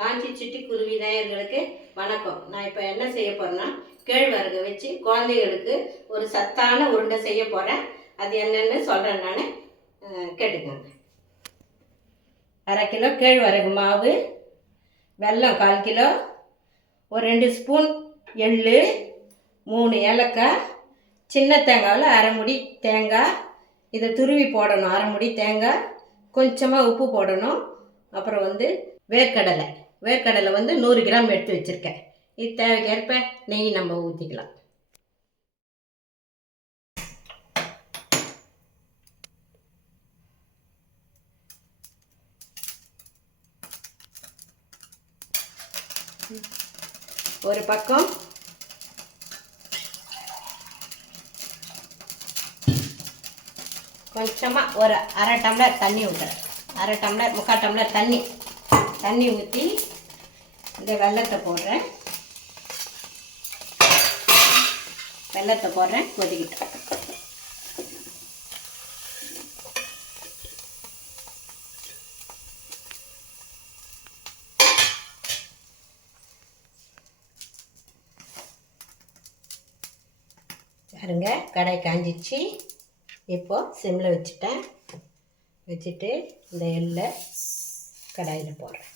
காஞ்சி சிட்டுக்குருவி நேயர்களுக்கு வணக்கம். நான் இப்போ என்ன செய்ய போகிறேன்னா, கேழ்வரகு வச்சு குழந்தைகளுக்கு ஒரு சத்தான உருண்டை செய்ய போகிறேன். அது என்னென்னு சொல்கிறேன் நான், கேட்டுக்கோங்க. 1/2 கிலோ கேழ்வரகு மாவு, வெல்லம் 1/4 கிலோ, ஒரு 2 ஸ்பூன் எள்ளு, 3 ஏலக்காய், சின்ன தேங்காயில் 1/2 முடி தேங்காய், இதை துருவி போடணும். 1/2 முடி தேங்காய், கொஞ்சமாக உப்பு போடணும். அப்புறம் வேர்க்கடலை 100 கிராம் எடுத்து வச்சுருக்கேன். இது தேவைக்கேற்ப நெய் நம்ம ஊற்றிக்கலாம். ஒரு பக்கம் கொஞ்சமாக ஒரு 1/2 டம்ளர் தண்ணி ஊற்றுறேன். 1/2 டம்ளர் 3/4 டம்ளர் தண்ணி ஊற்றி இந்த வெல்லத்தை போடுறேன். கொதிக்கிட்டோம். பாருங்க, கடாய் காஞ்சிச்சு. இப்போது சிம்மில் வச்சுட்டு இந்த எள்ளை கடாயில் போடுறேன்.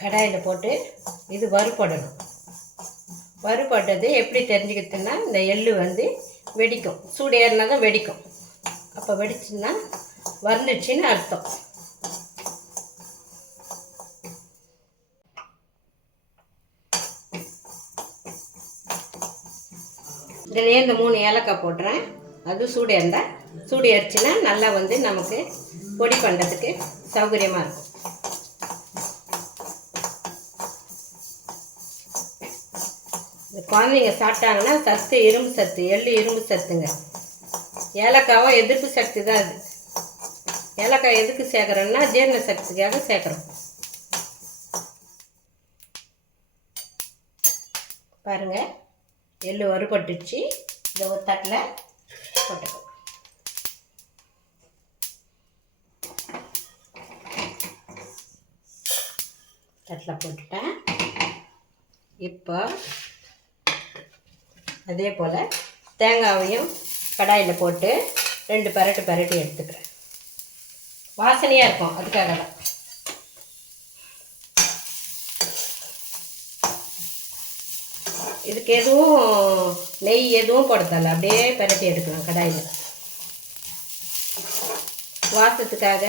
கடாயில் போட்டு இது வறுபடணும். வறுபட்டது எப்படி தெரிஞ்சுக்கிறதுன்னா, இந்த எள்ளு வெடிக்கும். சூடு ஏறினா தான் வெடிக்கும். அப்போ வெடிச்சுன்னா வந்துடுச்சின்னு அர்த்தம். இதுலேயே இந்த 3 ஏலக்காய் போடுறேன். அது சூடு ஏறிச்சுன்னா நல்லா நமக்கு பொடி பண்ணுறதுக்கு சௌகரியமாக இருக்கும். குழந்தைங்க சாப்பிட்டாங்கன்னா சத்து, இரும்பு சத்து, எள்ளு இரும்பு சத்துங்க. ஏலக்காவும் எதிர்ப்பு சக்தி தான். அது ஏலக்காய் எதுக்கு சேர்க்குறோன்னா ஜீரண சக்திக்காக சேர்க்குறோம். பாருங்கள், எள்ளு வறுபட்டுச்சு. இதை ஒரு தட்டில் போட்டுக்கலாம். தட்டில் போட்டுட்டேன். இப்போ அதே போல் தேங்காயையும் கடாயில் போட்டு 2 பரட்டு எடுத்துக்கிறேன். வாசனையாக இருக்கும், அதுக்காக தான். இதுக்கு எதுவும் நெய் எதுவும் போடுறதில்ல, அப்படியே பரட்டி எடுக்கலாம் கடாயில். வாசத்துக்காக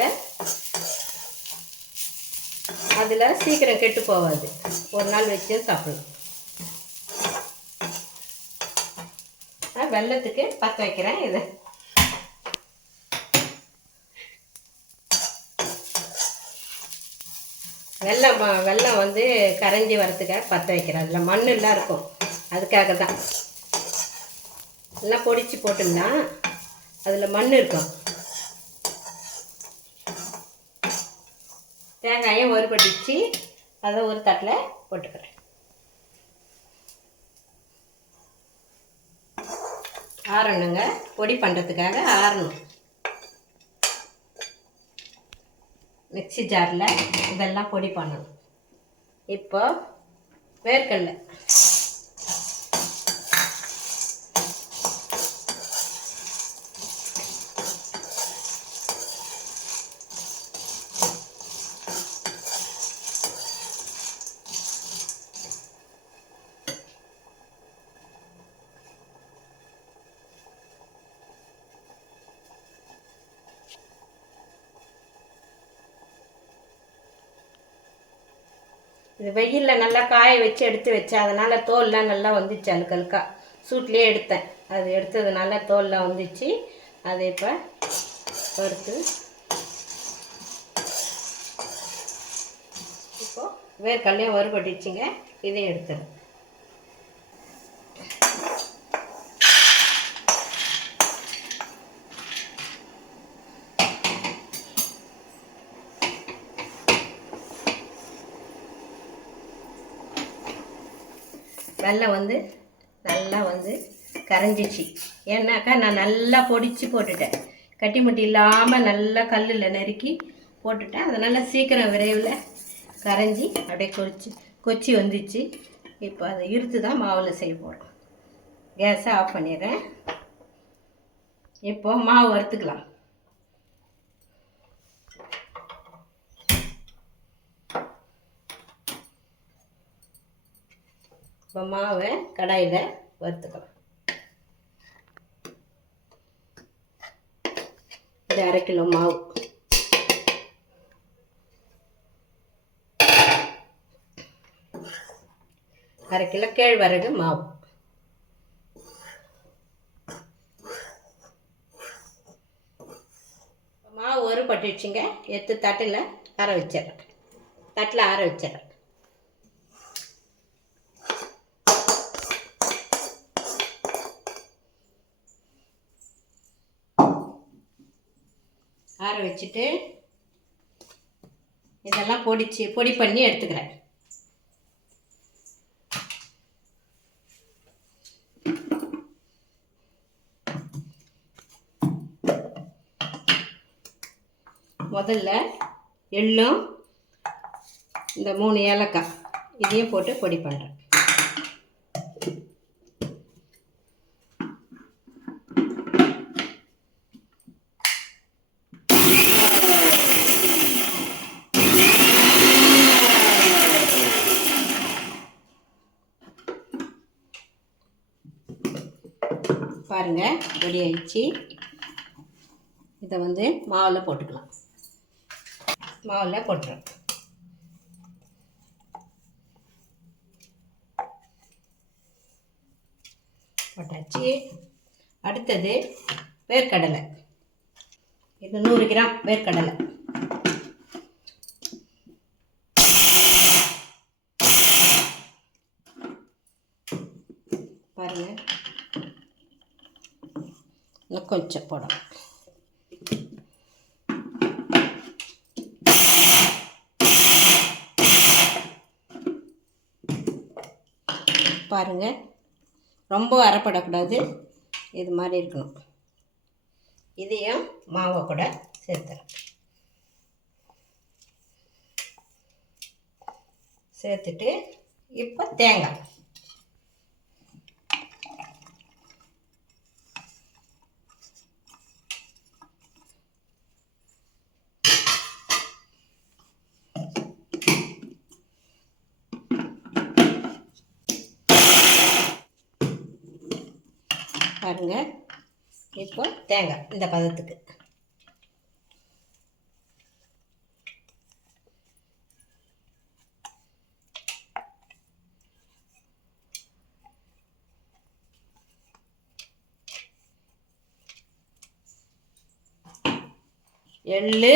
அதில் சீக்கிரம் கெட்டு போகாது. ஒரு நாள் வச்சு சாப்பிடலாம். வெல்லத்துக்கு பற்ற வைக்கிறேன். இது வெல்லம் கரைஞ்சி வரத்துக்காக பற்ற வைக்கிறேன். அதில் மண்ணெல்லாம் இருக்கும், அதுக்காக தான். எல்லாம் பொடிச்சு போட்டோம்னா அதில் மண் இருக்கும். தேங்காயும் வறுபட்டுச்சு. அதை ஒரு தட்டில் போட்டுக்கிறேன். ஆறணுங்க, பொடி பண்ணுறதுக்காக ஆறணும். மிக்ஸி ஜாரில் இதெல்லாம் பொடி பண்ணணும். இப்போ வேர்க்கடலை இது வெயிலில் நல்லா காய வச்சு எடுத்து வச்சேன். அதனால் தோல்லாம் நல்லா வந்துச்சு. அழுக்கழுக்கா சூட்லேயே எடுத்தேன். அது எடுத்ததுனால தோல்லாம் வந்துச்சு. அதை இப்போ வறுத்து இப்போது வேர்க்கடலையும் வறுபட்டுச்சுங்க. இதையும் எடுத்துருவேன். வெல்லம் வந்து நல்லா வந்து கரைஞ்சிச்சு. ஏன்னாக்கா நான் நல்லா பொடிச்சு போட்டுட்டேன். கட்டி முட்டி இல்லாமல் நல்லா கல்லில் நறுக்கி போட்டுட்டேன். அதனால் சீக்கிரம் விரைவில் கரைஞ்சி அப்படியே கொச்சி வந்துச்சு. இப்போ அதை இருத்து தான் மாவில் செய்ய போகிறோம். கேஸை ஆஃப் பண்ணிடுறேன். இப்போ மாவு வறுத்துக்கலாம். இப்போ மாவை கடாயில் வறுத்துக்கலாம். இது 1/2 கிலோ மாவு. அரை கிலோ கேழ்வரகு மாவு. மாவு ஒரு பட்டுச்சுங்க. எடுத்து தட்டில் ஆற வச்சிடறேன். ஆற வச்சுட்டு இதெல்லாம் பொடி பண்ணி எடுத்துக்கிறேன். முதல்ல எள்ளும் இந்த 3 ஏலக்காய் இதையும் போட்டு பொடி பண்ணுறேன். பாருங்கள், ரெடி ஆயிடுச்சு. இதை வந்து மாவில் போட்டுக்கலாம். மாவில் போட்டுறேன். போட்டாச்சு. அடுத்தது வேர்க்கடலை. இது 100 கிராம் வேர்க்கடலை. பாருங்கள், இன்னும் கொஞ்சம் போடணும். பாருங்கள், ரொம்ப அரைப்படக்கூடாது, இது மாதிரி இருக்கணும். இதையும் மாவை கூட சேர்த்துட்டு இப்போ தேங்காய். பாருங்கள், இப்போ தேங்காய் இந்த பதத்துக்கு. எள்ளு,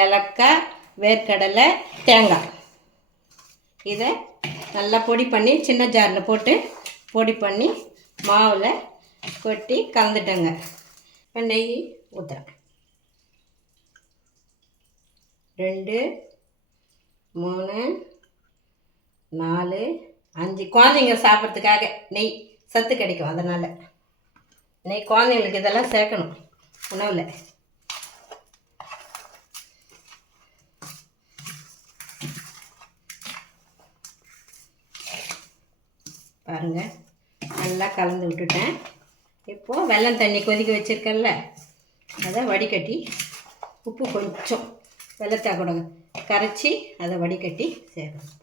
ஏலக்காய், வேர்க்கடலை, தேங்காய் இதை நல்லா பொடி பண்ணி சின்ன ஜாரில் போட்டு பொடி பண்ணி மாவில் கொட்டி கலந்துட்டேங்க. இப்போ நெய் ஊற்றுறேன். 2, 3, 4, 5 குழந்தைங்க சாப்பிட்றதுக்காக நெய் சத்து கிடைக்கும். அதனால் நெய் குழந்தைங்களுக்கு இதெல்லாம் சேர்க்கணும் உணவில். பாருங்கள், நல்லா கலந்து விட்டுட்டேன். இப்போது வெல்லம் தண்ணி கொதிக்க வச்சுருக்கேன்ல, அதை வடிகட்டி உப்பு கொஞ்சம் வெள்ளத்தை கூட கரைச்சி அதை வடிகட்டி சேர்க்கணும்.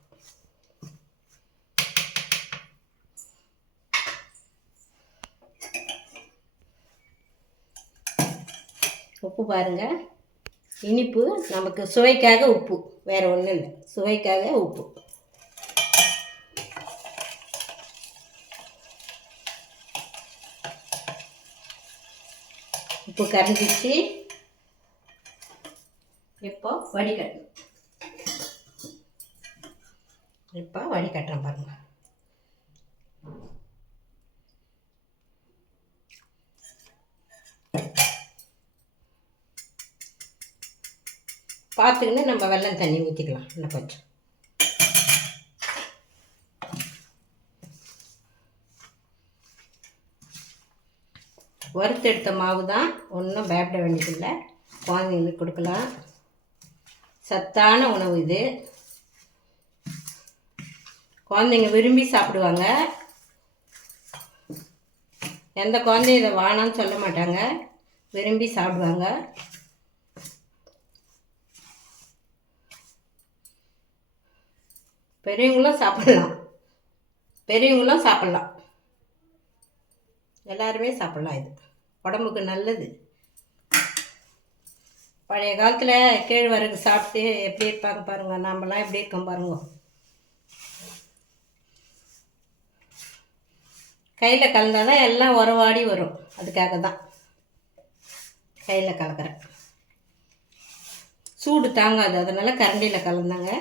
உப்பு பாருங்கள், இனிப்பு நமக்கு சுவைக்காக உப்பு, வேறு ஒன்றும் இல்லை, சுவைக்காக உப்பு. உப்பு கரைஞ்சிச்சு. இப்போ வடிகட்டணும். பாருங்க. பார்த்துக்கின்னு நம்ம வெல்லம் தண்ணி ஊற்றிக்கலாம். இன்னும் கொஞ்சம் வறுத்தெடுத்த மாவு தான், ஒன்றும் பயப்பட வேண்டியதில்லை. குழந்தைங்களுக்கு கொடுக்கலாம். சத்தான உணவு இது. குழந்தைங்க விரும்பி சாப்பிடுவாங்க. எந்த குழந்தையும் இதை வானான்னு சொல்ல மாட்டாங்க, விரும்பி சாப்பிடுவாங்க. பெரியவங்களும் சாப்பிட்லாம். எல்லாருமே சாப்பிட்லாம். இது உடம்புக்கு நல்லது. பழைய காலத்தில் கேழ்வரகு சாப்பிட்டு எப்படி இருப்பாங்க பாருங்கள். நாமெல்லாம் எப்படி இருக்கோம் பாருங்க. கையில் கலந்தால் தான் எல்லாம் உறவாடி வரும். அதுக்காக தான் கையில் கலக்கிறேன். சூடு தாங்காது, அதனால் கரண்டியில் கலந்தாங்க.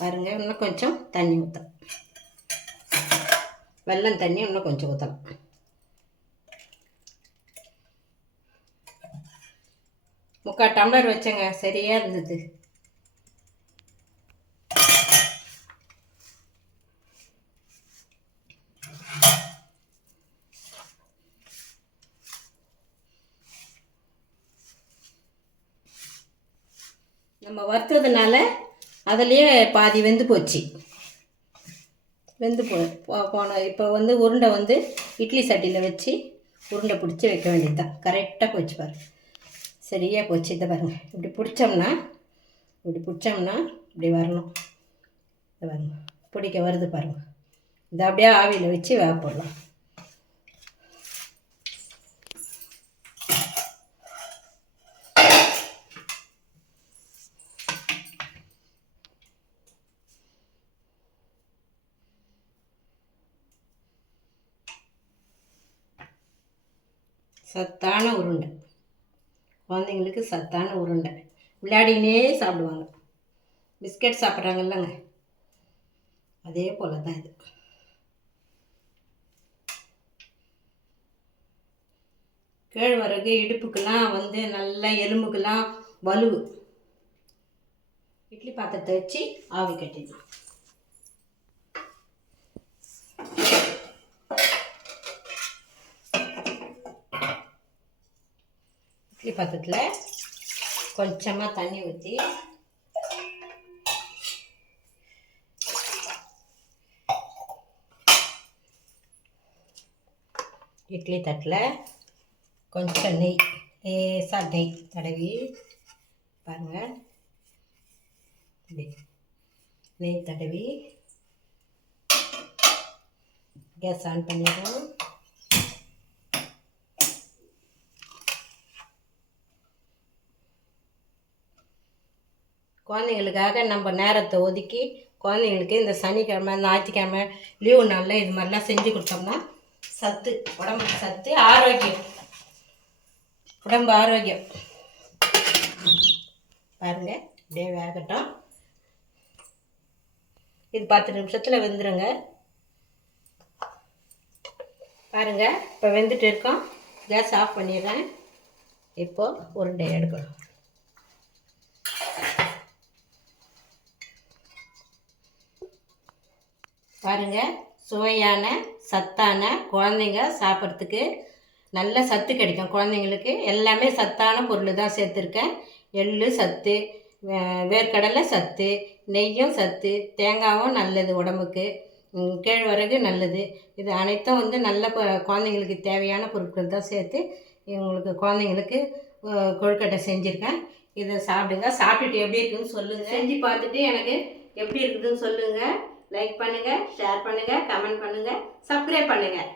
பாருங்கள், இன்னும் கொஞ்சம் தண்ணி ஊற்றலாம். வெல்லம் தண்ணி இன்னும் கொஞ்சம் ஊற்றலாம். முக்கால் டம்ளர் வச்சேங்க, சரியாக இருந்தது. நம்ம வறுத்ததுனால அதுலேயே பாதி வெந்து போச்சு. போன இப்போ உருண்டை இட்லி சட்டியில் வச்சு உருண்டை பிடிச்சி வைக்க வேண்டியது தான். கரெக்டாக போச்சு பாருங்கள், சரியாக போச்சு. இதை பாருங்கள், இப்படி பிடிச்சோம்னா இப்படி வரணும். இதை பாருங்கள், பிடிக்க வருது பாருங்கள். இதை அப்படியே ஆவியில் வச்சு வேக போடலாம். சத்தான உருண்டை, குழந்தைங்களுக்கு சத்தான உருண்டை. விளையாடினே சாப்பிடுவாங்க. பிஸ்கட் சாப்பிட்றாங்கல்லங்க, அதே போல் தான் இது. கேழ்வரகு இடுப்புக்கெல்லாம் நல்ல எலும்புக்கெல்லாம் வலுவு. இட்லி பாத்திரத்தை வச்சு ஆவி கட்டிடலாம். இட்லி பாத்திரத்தில் கொஞ்சமாக தண்ணி ஊற்றி இட்லி தட்டில் கொஞ்சம் லேசாக நெய் தடவி பாருங்கள். நெய் தடவி கேஸ் ஆன் பண்ணிடுவோம். குழந்தைங்களுக்காக நம்ம நேரத்தை ஒதுக்கி குழந்தைங்களுக்கு இந்த சனிக்கிழமை, ஞாயிற்றுக்கிழமை, லீவு நாளில் இது மாதிரிலாம் செஞ்சு கொடுத்தோம்னா சத்து, உடம்புக்கு சத்து, ஆரோக்கியம், உடம்பு ஆரோக்கியம். பாருங்கள், இப்படியே வேகட்டும். இது 10 நிமிஷத்தில் வெந்துடுங்க. பாருங்கள், இப்போ வெந்துட்டு இருக்கோம். கேஸ் ஆஃப் பண்ணிடுறேன். இப்போது உருண்டை எடுக்கணும். பாருங்கள், சுவையான சத்தான, குழந்தைங்க சாப்பிட்றதுக்கு நல்ல சத்து கிடைக்கும். குழந்தைங்களுக்கு எல்லாமே சத்தான பொருள் தான் சேர்த்துருக்கேன். எள்ளு சத்து, வேர்க்கடலை சத்து, நெய்யும் சத்து, தேங்காயும் நல்லது உடம்புக்கு, கேழ்வரகு நல்லது. இது அனைத்தும் நல்ல குழந்தைங்களுக்கு தேவையான பொருட்கள் தான் சேர்த்து குழந்தைங்களுக்கு கொழுக்கட்டை செஞ்சுருக்கேன். இதை சாப்பிடுங்க. சாப்பிட்டுட்டு எப்படி இருக்குதுன்னு சொல்லுங்கள். செஞ்சு பார்த்துட்டு எனக்கு எப்படி இருக்குதுன்னு சொல்லுங்கள். லைக் பண்ணுங்கள், ஷேர் பண்ணுங்கள், கமெண்ட் பண்ணுங்கள், சப்ஸ்கிரைப் பண்ணுங்கள்.